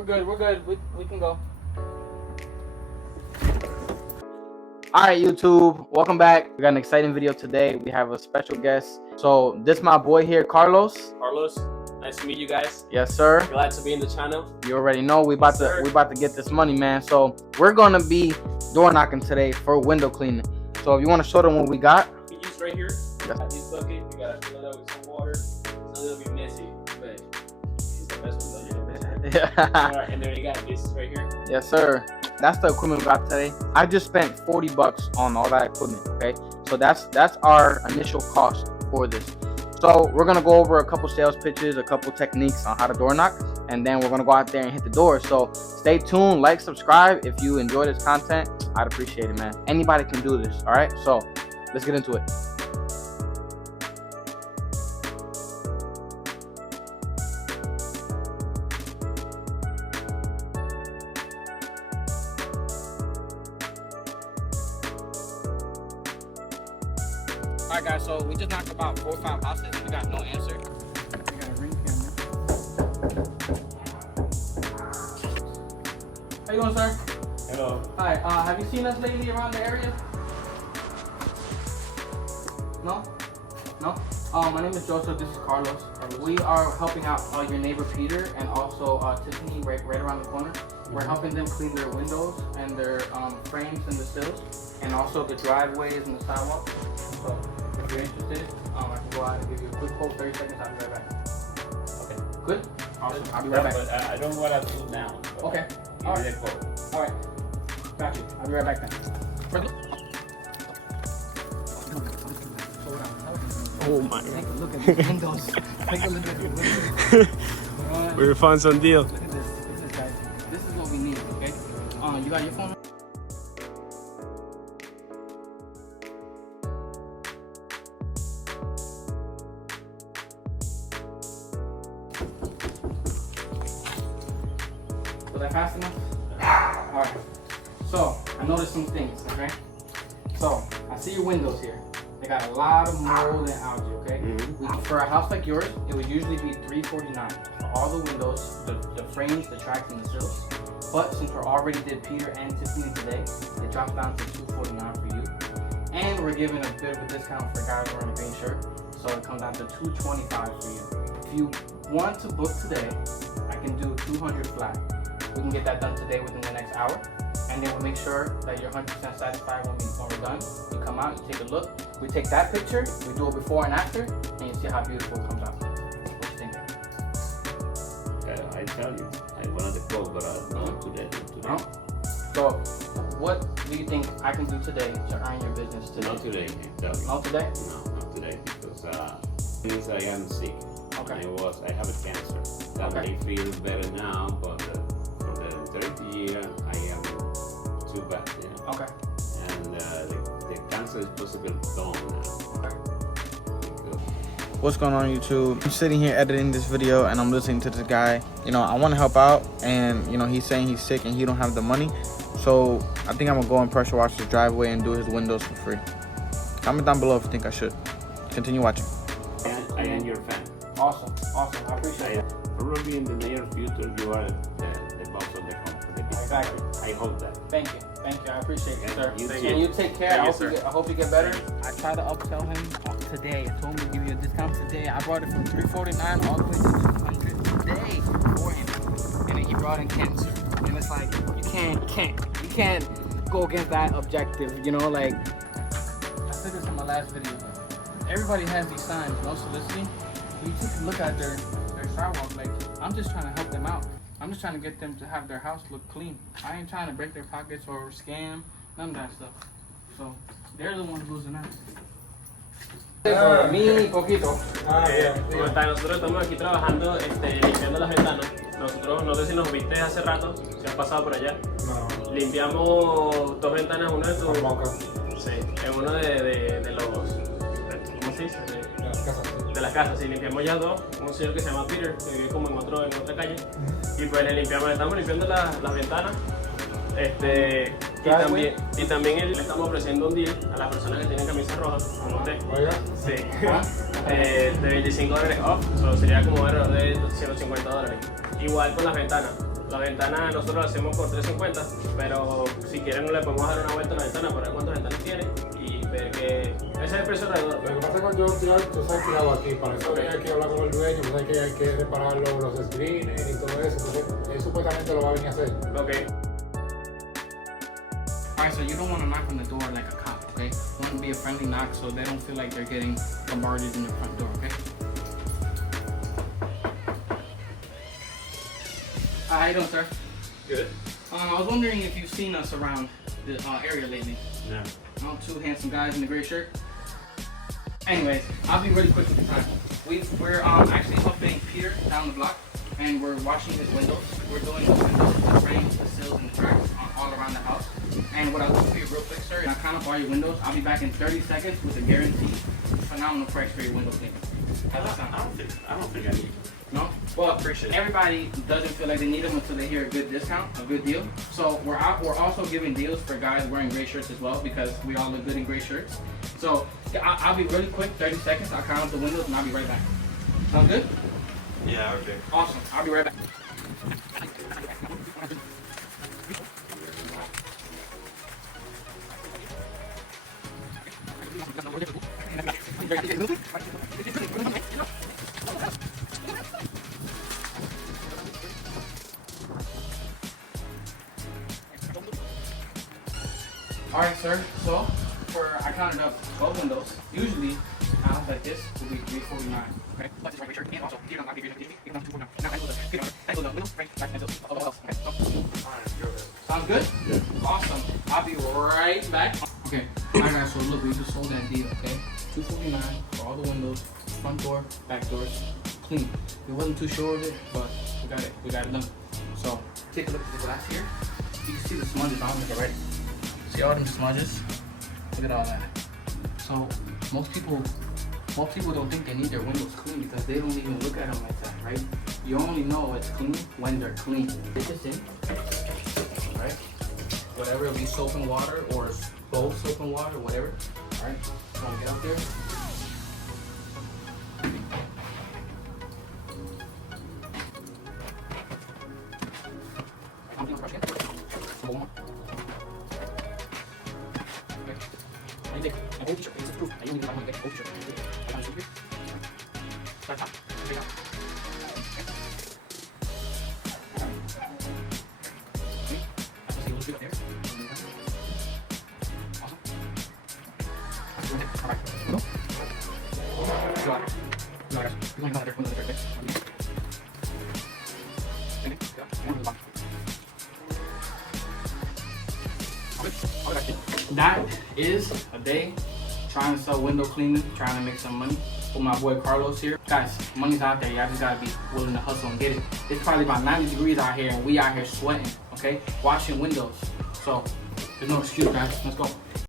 We're good. We can go. Alright, YouTube, welcome back. We got an exciting video today. We have a special guest. So this my boy here, Carlos. Nice to meet you guys. Yes, sir. Glad to be in the channel. You already know we about to get this money, man. So we're gonna be door knocking today for window cleaning. So if you want to show them what we got. We use right here. Yes. This bucket, you gotta fill it up with some water. It's a little bit messy, but it's the best one. Yeah. Alright, and then you got this right here. Yes, sir. That's the equipment we got today. I just spent $40 on all that equipment. Okay, so that's our initial cost for this. So we're gonna go over a couple sales pitches, a couple techniques on how to door knock, and then we're gonna go out there and hit the door. So stay tuned, like, subscribe if you enjoy this content. I'd appreciate it, man. Anybody can do this. All right, so let's get into it. Alright guys, so we just knocked about 4 or 5 houses. We got no answer. We got a ring camera. How you doing, sir? Hello. Hi, have you seen us lately around the area? No? No? My name is Joseph, this is Carlos. We are helping out your neighbor Peter and also Tiffany right around the corner. We're helping them clean their windows and their frames and the sills, and also the driveways and the sidewalks. So if you're interested, I can go out and give you a quick quote, 30 seconds, I'll be right back. Okay. Good? Awesome, I'll be right back. But I don't want to do now. Okay. All right. All right. Got you. I'll be right back then. Oh my. Take a look at the windows. Take a look at the windows. We found some deal. Look at this. Look at this, guys. This is what we need, okay? You got your phone? Was that fast enough? Alright. So, I noticed some things, okay? So, I see your windows here. They got a lot of mold and algae, okay? For a house like yours, it would usually be $349 for all the windows, the frames, the tracks, and the sills. But since we already did Peter and Tiffany today, it drops down to $249 for you. And we're giving a bit of a discount for guys wearing a green shirt, so it comes down to $225 for you. If you want to book today, I can do 200 flat. We can get that done today within the next hour, and then we'll make sure that you're 100% satisfied when we're done. You come out, you take a look, we take that picture, we do it before and after, and you see how beautiful it comes out. What do you think? I tell you, I wanted to quote, but not today. No? So, what do you think I can do today to earn your business today? Not today, I tell you. Not today? No, not today, because since I am sick, Okay. I have a cancer. That Okay. may feel better now, but for the third year, I am too bad. Yeah. Okay. And the cancer is possibly gone now. Okay. What's going on, YouTube? I'm sitting here editing this video and I'm listening to this guy. You know, I want to help out, and you know, he's saying he's sick and he don't have the money. So I think I'm gonna go and pressure wash his driveway and do his windows for free. Comment down below if you think I should. Continue watching. I am your fan. Awesome. Awesome. I appreciate it. Probably in the near future, you are the boss of the company. Exactly. I hope that. Thank you. Thank you. I appreciate it, sir. You And too. you take care. Thank you, I hope you get better. I tried to upsell him today. I told him to give you a discount today. I brought it from $349 all the way to $200 today for him. And then he brought in cancer. And it's like, you can't go against that objective, you know, like I said this in my last video, but everybody has these signs, no soliciting. You take a look at their sidewalk, like I'm just trying to help them out. I'm just trying to get them to have their house look clean. I ain't trying to break their pockets or scam, none of that stuff. So they're the ones losing out. Mi poquito. ¿Cómo está? Nosotros estamos aquí trabajando, limpiando las ventanas. Nosotros, no sé si nos viste hace rato, si has pasado por allá. No. Limpiamos 2 ventanas, uno de tus... Sí, en uno de los... ¿Cómo se dice? De las casas, sí, limpiamos ya 2. Un señor que se llama Peter, que vive como en otra calle. Y pues le estamos limpiando las ventanas. Y también le estamos ofreciendo un deal a las personas que tienen camisas rojas, como usted. Sí. De $25 off, sería como alrededor de $150. Igual con las ventanas. La ventana nosotros la hacemos por 350, pero si quieren le podemos dar una vuelta a la ventana para ver cuántas ventanas tiene y ver que ese es el precio alrededor. Lo que pasa es que cuando yo tú sabes tirado aquí, para eso hay que hablar con el dueño, pues hay que reparar los screeners y todo eso, entonces él supuestamente lo va a venir a hacer. Okay. Alright, so you don't want to knock on the door like a cop, okay? You want to be a friendly knock so they don't feel like they're getting bombarded in the front door, okay? How you doing, sir? Good. I was wondering if you've seen us around the area lately. No. Two handsome guys in the gray shirt. Anyways, I'll be really quick with the time. We're actually helping Peter down the block, and we're washing his windows. We're doing the windows, the frames, the sills, and the tracks all around the house. And what I'll do for you real quick, sir, I'll count up all your windows. I'll be back in 30 seconds with a guaranteed phenomenal price for your window cleaning. How's that sound? I don't think I need. No? Well, Appreciate it. everybody doesn't feel like they need them until they hear a good discount, a good deal. So we're also giving deals for guys wearing gray shirts as well because we all look good in gray shirts. So I'll be really quick, 30 seconds. I'll count up the windows and I'll be right back. Sound good? Yeah, okay. Awesome. I'll be right back. Alright, sir, so I counted up 12 windows. Usually, a house like this will be $349, okay? But this right shirt and also here on the even on $249. Now I know the windows, frame, back, and all else, okay? So, sounds good? Yeah. Awesome. I'll be right back. Okay, alright guys, so look, we just sold that deal, okay? $249 for all the windows, front door, back doors, clean. We wasn't too sure of it, but we got it done. So, take a look at the glass here. You can see the smudges on it already. See all them smudges? Look at all that. So most people don't think they need their windows clean because they don't even look at them like that, right? You only know it's clean when they're clean. Get this in, right? Whatever, it'll be soap and water or both soap and water, whatever. All right, so I'll get out there. I'm gonna brush it. One more. I think I hold your face proof. I only need one get hold your face. I got it. Start top. Straight out. Okay. I see a little bit up there. Awesome. All right. Go. Go out. Go out. We're going to go out there. We're going to go out there. Okay. Go. One more. That is a day trying to sell window cleaning, trying to make some money with my boy Carlos here. Guys, money's out there. Y'all just gotta be willing to hustle and get it. It's probably about 90 degrees out here and we out here sweating, okay? Washing windows. So there's no excuse, guys. Let's go.